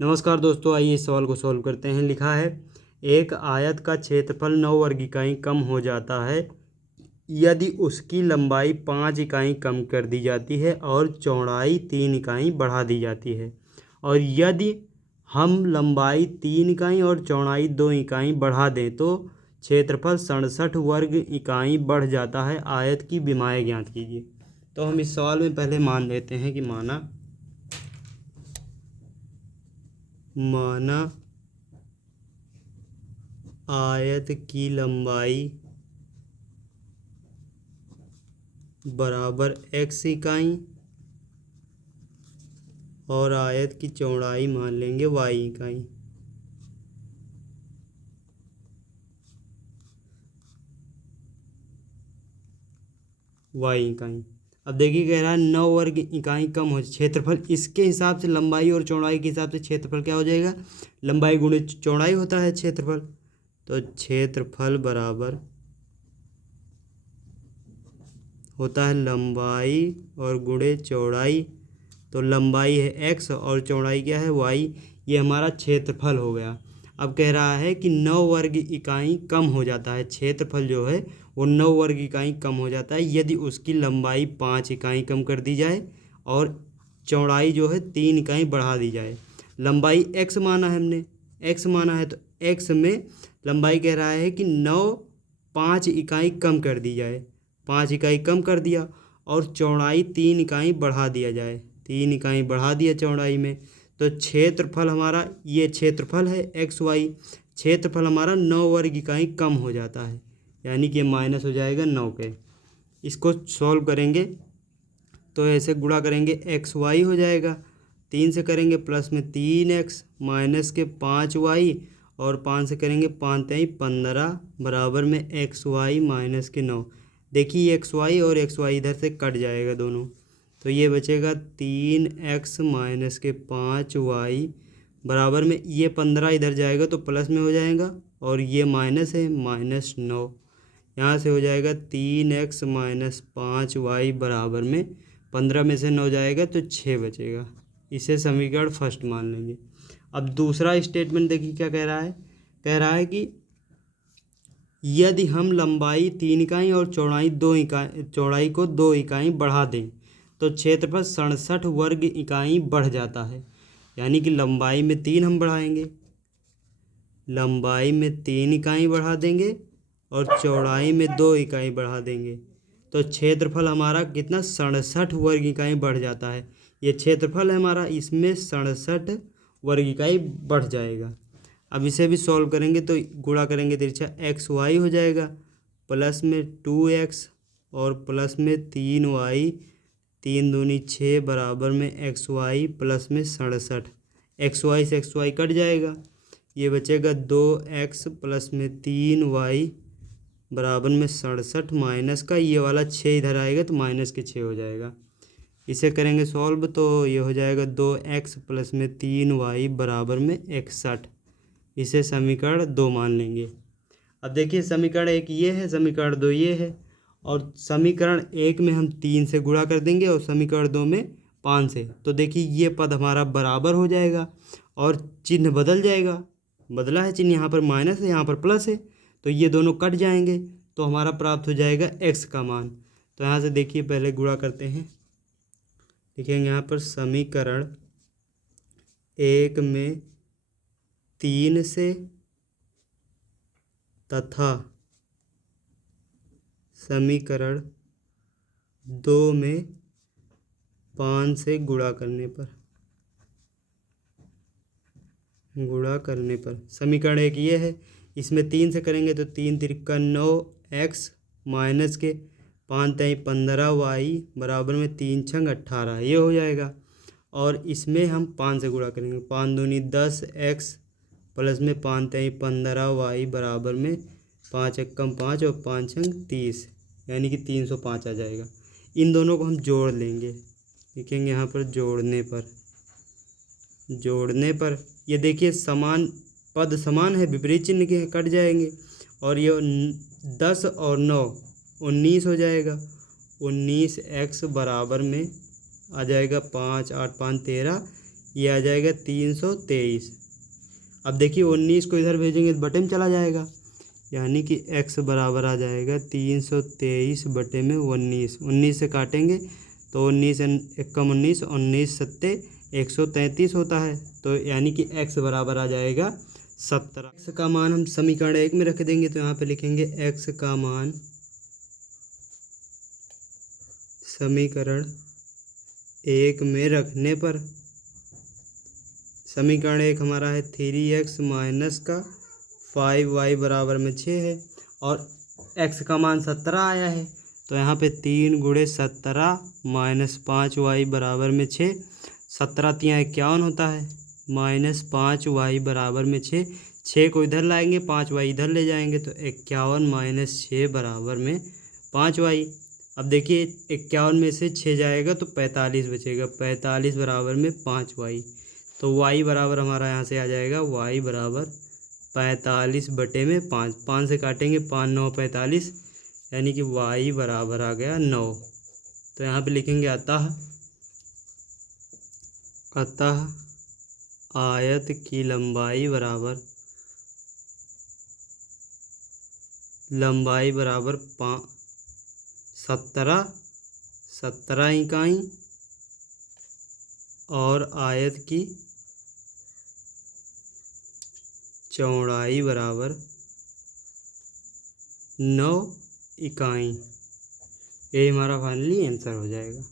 नमस्कार दोस्तों, आइए इस सवाल को सॉल्व करते हैं। लिखा है एक आयत का क्षेत्रफल 9 वर्ग इकाई कम हो जाता है यदि उसकी लंबाई 5 इकाई कम कर दी जाती है और चौड़ाई 3 इकाई बढ़ा दी जाती है। और यदि हम लंबाई 3 इकाई और चौड़ाई 2 इकाई बढ़ा दें तो क्षेत्रफल 67 वर्ग इकाई बढ़ जाता है। आयत की विमाएँ ज्ञात कीजिए। तो हम इस सवाल में पहले मान लेते हैं कि माना आयत की लंबाई बराबर x इकाई और आयत की चौड़ाई मान लेंगे y इकाई। अब देखिए कह रहा है 9 वर्ग इकाई कम हो क्षेत्रफल, इसके हिसाब से लंबाई और चौड़ाई के हिसाब से क्षेत्रफल क्या हो जाएगा, लंबाई गुणे चौड़ाई होता है क्षेत्रफल। तो क्षेत्रफल बराबर होता है लंबाई और गुणे चौड़ाई। तो लंबाई है x और चौड़ाई क्या है y। ये हमारा क्षेत्रफल हो गया। अब कह रहा है कि 9 वर्ग इकाई कम हो जाता है, क्षेत्रफल जो है वो 9 वर्ग इकाई कम हो जाता है यदि उसकी लंबाई 5 इकाई कम कर दी जाए और चौड़ाई जो है 3 इकाई बढ़ा दी जाए। लंबाई x माना है हमने, x माना है तो x में लंबाई कह रहा है कि 5 इकाई कम कर दी जाए, 5 इकाई कम कर दिया और चौड़ाई 3 इकाई बढ़ा दिया जाए, 3 इकाई बढ़ा दिया चौड़ाई में। तो क्षेत्रफल हमारा, ये क्षेत्रफल है एक्स वाई, क्षेत्रफल हमारा 9 वर्ग इकाई कम हो जाता है, यानी कि माइनस हो जाएगा 9 के। इसको सॉल्व करेंगे तो ऐसे गुणा करेंगे एक्स वाई हो जाएगा, 3 से करेंगे प्लस में 3x माइनस के 5y और 5 से करेंगे 5 3 15 बराबर में एक्स वाई माइनस के 9। देखिए एक्स वाई और एक्स वाई इधर से कट जाएगा दोनों, तो ये बचेगा 3x माइनस के 5y बराबर में ये 15 इधर जाएगा तो प्लस में हो जाएगा और ये माइनस है माइनस 9। यहाँ से हो जाएगा 3x माइनस 5y बराबर में 15 में से 9 जाएगा तो 6 बचेगा। इसे समीकरण फर्स्ट मान लेंगे। अब दूसरा स्टेटमेंट देखिए क्या कह रहा है, कह रहा है कि यदि हम लंबाई 3 इकाई और चौड़ाई को 2 इकाई बढ़ा दें तो क्षेत्रफल 67 वर्ग इकाई बढ़ जाता है। यानी कि लंबाई में 3 हम बढ़ाएंगे, लंबाई में 3 इकाई बढ़ा देंगे और चौड़ाई में 2 इकाई बढ़ा देंगे तो क्षेत्रफल हमारा कितना 67 वर्ग इकाई बढ़ जाता है। ये क्षेत्रफल है हमारा, इसमें 67 वर्ग इकाई बढ़ जाएगा। अब इसे भी सॉल्व करेंगे तो गुणा करेंगे तिरछा एक्स वाई हो जाएगा प्लस में 2x और प्लस में 3y, 3 दूनी 6 बराबर में एक्स वाई प्लस में 67। एक्स वाई से एक्स वाई कट जाएगा, ये बचेगा 2x प्लस में 3y बराबर में 67 माइनस का ये वाला 6 इधर आएगा तो माइनस के 6 हो जाएगा। इसे करेंगे सॉल्व तो ये हो जाएगा 2x प्लस में 3y बराबर में 61। इसे समीकरण 2 मान लेंगे। अब देखिए समीकरण 1 ये है, समीकरण 2 ये है और समीकरण 1 में हम 3 से गुणा कर देंगे और समीकरण 2 में 5 से। तो देखिए ये पद हमारा बराबर हो जाएगा और चिन्ह बदल जाएगा, बदला है चिन्ह, यहाँ पर माइनस है यहाँ पर प्लस है तो ये दोनों कट जाएंगे तो हमारा प्राप्त हो जाएगा x का मान। तो यहाँ से देखिए पहले गुणा करते हैं, लिखेंगे यहाँ पर समीकरण 1 में 3 से तथा समीकरण 2 में 5 से गुणा करने पर समीकरण 1 ये है, इसमें 3 से करेंगे तो 3 तिरका 9x माइनस के 5 3 15y बराबर में 3 छंग 18 ये हो जाएगा। और इसमें हम 5 से गुणा करेंगे, 5 दूनी 10x प्लस में 5 3 15y बराबर में 5 एकम 5 और 5 छंग 30 यानी कि 305 आ जाएगा। इन दोनों को हम जोड़ लेंगे, लिखेंगे यहाँ पर जोड़ने पर ये देखिए समान पद समान है, विपरीत चिन्ह के कट जाएंगे और ये 10 और 9 19 हो जाएगा। 19x बराबर में आ जाएगा 5 8 5 13, ये आ जाएगा 323। अब देखिए 19 को इधर भेजेंगे तो बटे में चला जाएगा, यानी कि x बराबर आ जाएगा 323 बटे में 19। 19 से काटेंगे तो 19 एकम 19, 19 सत्ते 133 होता है, तो यानी कि x बराबर आ जाएगा 17। x का मान हम समीकरण 1 में रख देंगे, तो यहाँ पे लिखेंगे x का मान समीकरण 1 में रखने पर, समीकरण 1 हमारा है 3x माइनस का 5y बराबर में 6 है, और x का मान 17 आया है, तो यहाँ पे 3 गुणे 17 माइनस 5y बराबर में 6। 17 तियाँ 51 होता है, माइनस 5y बराबर में 6। 6 को इधर लाएंगे, 5y इधर ले जाएंगे, तो 51 माइनस 6 बराबर में 5y। अब देखिए 51 में से 6 जाएगा तो 45 बचेगा, 45 बराबर में 5y। तो y बराबर हमारा यहाँ से आ जाएगा y बराबर 45 बटे में 5। 5 से काटेंगे, 5 9 45, यानी कि y बराबर आ गया 9। तो यहाँ पे लिखेंगे अतः आयत की लंबाई बराबर 17 इकाई, और आयत की चौड़ाई बराबर 9 इकाई। ये हमारा फाइनली आंसर हो जाएगा।